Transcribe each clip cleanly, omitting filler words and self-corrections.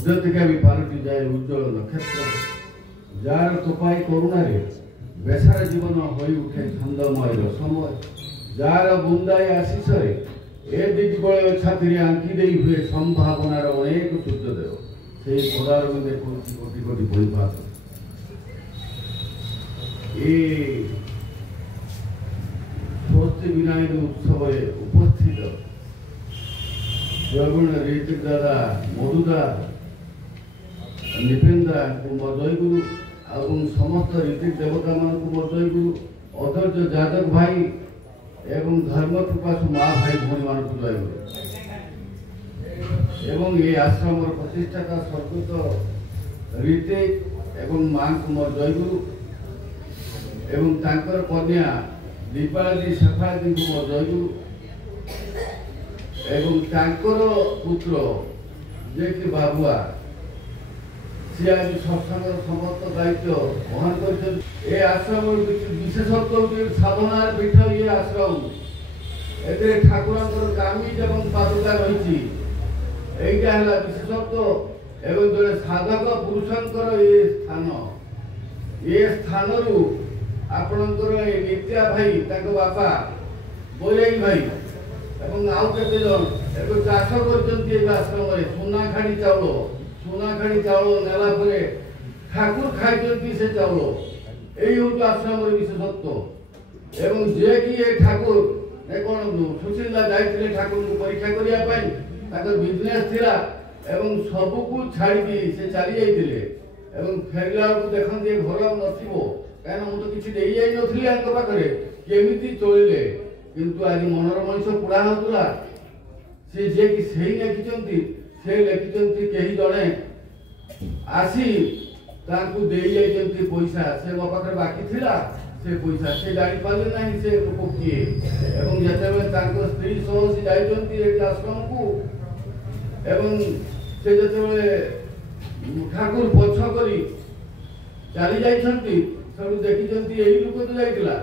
उद्यतिका भी पालटि जाए उज्ज्वल नक्षत्र जार तोपाई करुणारे बेसार जीवन होई उठे छंदमय रसमय जार बुंदाए आशीषरे ए दिग्बलय छाती आंकी दे हुए संभावनार अनेक सूर्यदेव से पदार में देखो कोटि कोटि परिपात ए स्वस्ति विनायक उत्सव उपस्थित जगुण ऋतिक दादा मधुदा निपेंदा को मजय गुरु और समस्त ऋतिक देवता मान को मजय गुरु अधर्य जादव भाई एवं धर्म प्रकाश माँ भाई भौणी मान को जय गुरु एवं ये आश्रम प्रतिष्ठाता स्वर्गत ऋतिक एवं माँ को मजय गुरु एवं तांकर कन्या दीपाली शेफाली को मजय गुरु एवं तांकर पुत्र जे कि बाबुआ सी आज सत्संग समस्त दायित्व वहन कर आश्रम विशेषत्व साधनार पीठ ये आश्रम ए ठाकुर गामी एवं पादुका रही विशेषत्व एवं जो साधक पुरुषंकर ये स्थान आपणकर नित्या भाई बापा बोलाई भाई एवं आउ केते जन एबे चाष करचंती आश्रम रे सुनाखाड़ी चाउल नेला परे ठाकुर खाइचंती से चाउल एई होतो आश्रम रे विशेषत्व एवं जे कि ए ठाकुर ए कोन सुशीला जाइतिले ठाकुर को परीक्षा करिया पई ताकर बिजनेस थिला एवं सब को छाड़ी दी से चली जाइतिले एवं फेरला को देखन जे घर नथिबो काना मु तो किछि देई जाई नथली आंक पाखरे केमिति चलिले किंतु आज मनर मनीष पुड़ा होता से जे कि सही लिखिंट से लिखिंट कहीं जड़े आसी पैसा से मो पाखे बाकी थिला से पैसा से जानी पारे ना से लोक किए एवं जिते स्त्री सह से जाइए आश्रम को एवं से जिते ठाकुर पछ कर चली जाइए सब देखी यही लोक तो जाइला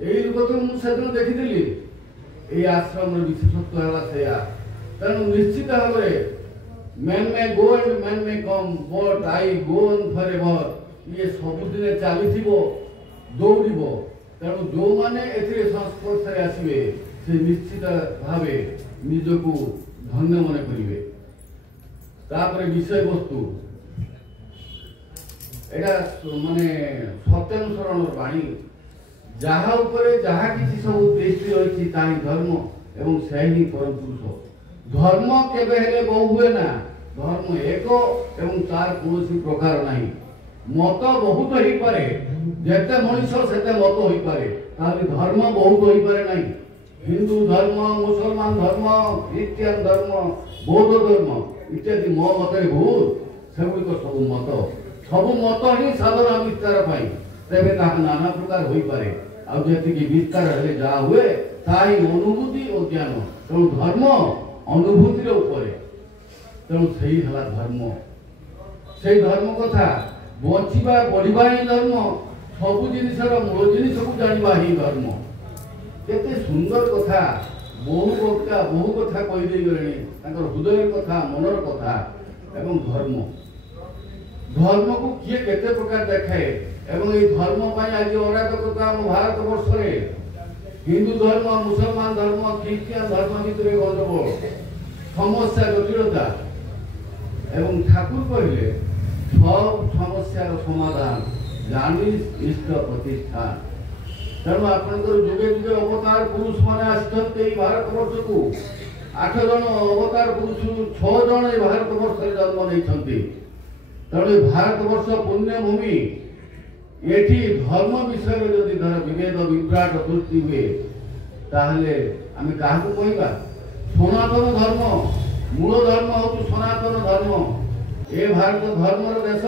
यही लोक तो मुझे देखी ये आश्रम विशेषत्व है तेणु निश्चित भाव में man may go and man may come but I go on forever ये सबुदिन चली दौड़ तेणु जो मैंने संस्पर्श आसवे से निश्चित भाव निजक धन्य मन करेंगे विषय वस्तु एटा माने सत्यानुसरण वाणी जहाँ उपरे जहाँ किसी सब दृष्टि रही धर्म एवं से ही परम पुरुष धर्म केबे हेले बहु हुए ना धर्म एक एवं तार कौन प्रकार नहीं मत बहुत हो पारे जेते मनुष्य सेते मत हो पारे ताली धर्म बहुत हो पारे नहीं हिंदू धर्म मुसलमान धर्म क्रिश्चियन धर्म बौद्ध धर्म इत्यादि मो मत भूल सेगुड़िक सब मत ही साधारण विस्तार पाई तेरे नाना प्रकार हो पारे आती विस्तार हेले जहाँ हुए ताही अनुभूति और ज्ञान तेणु धर्म अनुभूतिर ऊपर तेणु से धर्म से धर्म कथा बचिबा बढ़िबा ही धर्म सबु जिनिसर मूल जिनिस को जानिबा ही धर्म केते सुंदर कथा बहु कथा कही दे गले हृदय कथा मनर कथा एवं धर्म धर्म को किए केते प्रकार देखाए एवं ये धर्म आज अराजकता भारत वर्ष हिंदू धर्म मुसलमान धर्म क्रिश्चियन धर्म भितर गंडगोल समस्या जटिलता एवं ठाकुर कहले सब समस्या समाधान जानी इष्ट प्रतिष्ठान तेणु आपंकर जुगे जुगे अवतार पुरुष मैंने आसते भारत वर्ष को 8 जन अवतार पुरुष 6 जन भारत वर्ष जन्म नहीं तेणु भारत वर्ष पुण्यभूमि ये धर्म विषय जदि धर विभेद विभ्राट सृष्टि हुए ताहले आम क्या कहवा सनातन धर्म मूल धर्म हूँ सनातन धर्म ये भारत धर्म देश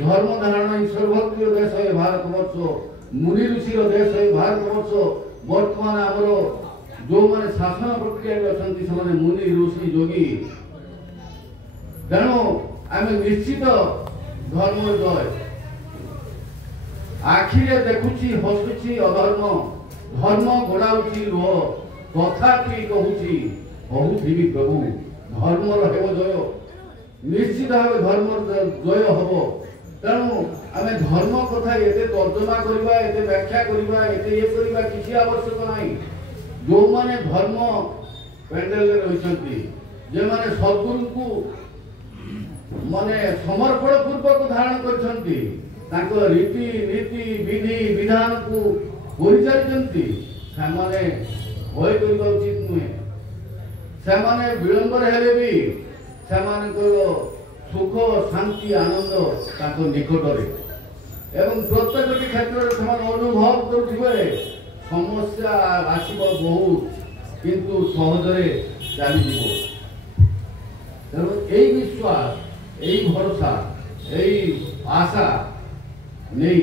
धर्म धारण ईश्वर भक्ति देश है भारत वर्ष मुनि ऋषि देश है भारत वर्ष बर्तमान आमर जो मैंने शासन प्रक्रिया अच्छा मुनि ऋषि योगी तेणु आम निश्चित धर्म जय आखिरे देखुची हसुची अधर्म धर्म गोड़ाऊची रोह तथापि कहूची बहुत ही प्रभु धर्म हेब जय निश्चित भाव धर्म जय हम तेणु आम धर्म कथा एत तर्जमा करवा एत व्याख्या करवा एत ये करवा किसी आवश्यक नहीं जो माने धर्म पेंडेल रही जे माने सद्गुरु को माने समर्पण पूर्वक धारण कर रीति नीति विधि विधान को परिचालित से भय करवा उचित नुहे से विलंबर हेले भी से सुख शांति आनंद निकट एवं प्रत्येक क्षेत्र में अनुभव करुवे समस्या आसब बहुत किंतु सहजरे चली यही विश्वास यही भरोसा यही आशा नहीं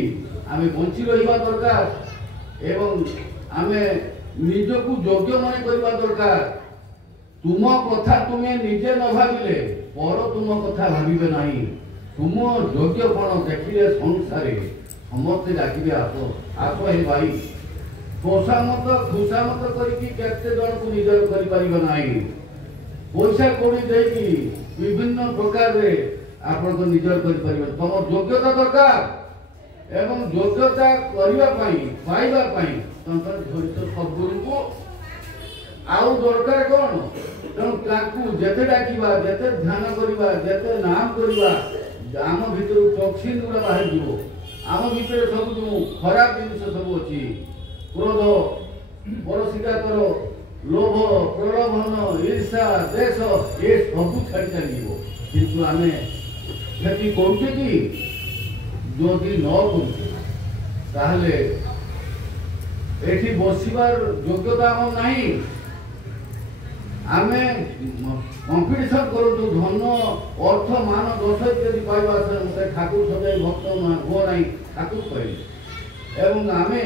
आमे बंची रहिबा दरकार एवं आमे निजकु योग्य मन करबा दरकार तुम कथा तुम्हें निजे न भाविले पर तुम कथा भाविबे नहीं तुम योग्य कौन देखिले संसारे समस्ते डाकिबे आस हे भाई तोषामत खुशामत करके केते जन को निजर करि परिबे नहीं पैसा कोड़ी देकी विभिन्न प्रकार रे आपण को निजर करि परिबे तुम योग्यता दरकार एवं योग्यता करबा पई पाइबा पई तंत्र धरित सद्गुरु को आउ दरकार कौन तेणु जेते डाकिबा जेते ध्यान करवा जेते नाम करवा आम भीतर टॉक्सिन गुड़ा बाहर जीवो आम भीतर सब जो खराब जिनिस सब अच्छी क्रोध परसिकातर लोभ प्रलोभन ईर्षा देश ये सब छाड़ी चलो किंतु आम क्षति करुचे कि जदि न करुले एठी बसबार योग्यता आम नहीं आमे कंपिटिशन करूँ धन अर्थ मान दश इत्यादि पाइबा ठाकुर सजाई भक्त हुआ नहीं ठाकुर कहले एवं आमे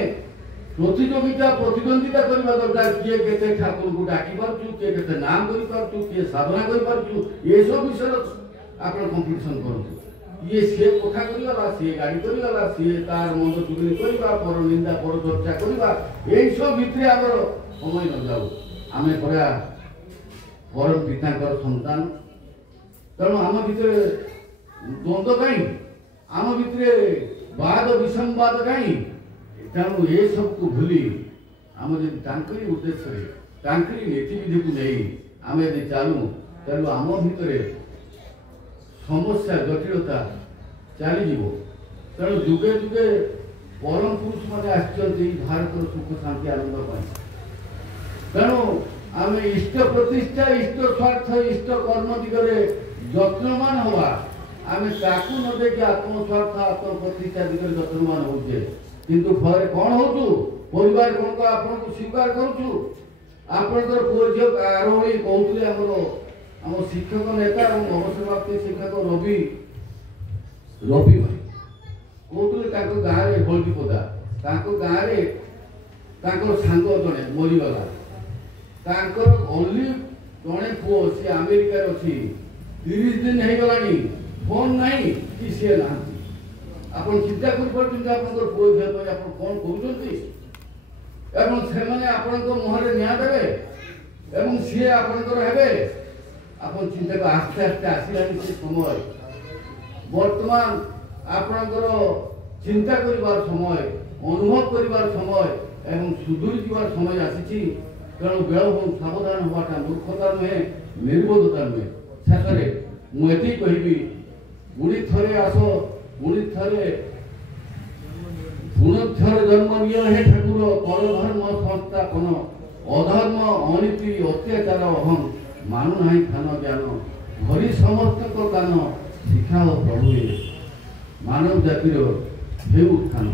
प्रतियोगिता प्रतिद्वंदिता करबा दरकार किए केते ठाकुर को डाकी पारछु किए केते नाम करि पारछु किए साधना करि पारछु ये सब विषय आपण कंपिटिशन करूँ ये से कथा करिवाला से गाड़ी करिवाला से तार मंद चुगली करबा पर निंदा पर चर्चा करबा एई सब भितरे आबर समय न जाऊ आमे परा परम पिता संतान तेणु आम भितर द्वंद्व कहीं आम भितर वाद विसंवाद कहीं तेणु ये सब को भूली आम जब उद्देश्य नीतिविधि को नहीं आम यदि चालू तेणु आम भितर समस्या जटिलता चली तेणु जुगे जुगे परम पुरुष मैंने आसती भारत सुख शांति आनंद तेणु आम इष्ट प्रतिष्ठा इष्ट स्वार्थ इष्ट कर्म दिगरे यत्नवान हवा आम ताकू न देखि आत्मस्वार्थ आत्म प्रतिष्ठा दिगरे यत्नवान होचे किंतु फरे कौन होचु परिवार कौन को आपन को स्वीकार करूछु आपन को पूज्य आरोही कहउले हम शिक्षक नेता और अवसरप्राप्त शिक्षक रवि भाई कहउले ताको गाँ रे हल्दीपदा ताको गाँ रे ताको सांग जने मरीगला तांकर ओनली जड़े पुओ सी अमेरिका अच्छी 30 दिन हो गलानी फोन नहीं कि सी ना आपन चिंता कर पुओ झील कौन कर मुहर निया देवे एवं सी आपंकर हे आपन चिंता आस्ते आस्ते आसलानी से समय वर्तमान आपंकर चिंता कर समय अनुभव कर समय एवं सुधुरी जीवार समय आसी तेणु बेल सावधान हवाटा मूर्खता नुहे निर्बोधता नुहे शेष मुझे कहबी पुणी थे आस पुणी थे पुनथर जन्म निय हे ठाकुर परधर्म संस्थापन अधर्म अनीति अत्याचार अहम मानु ना खान ज्ञान भरी समस्त कान शिक्षा प्रभु मानव जातिर हे उत्थान।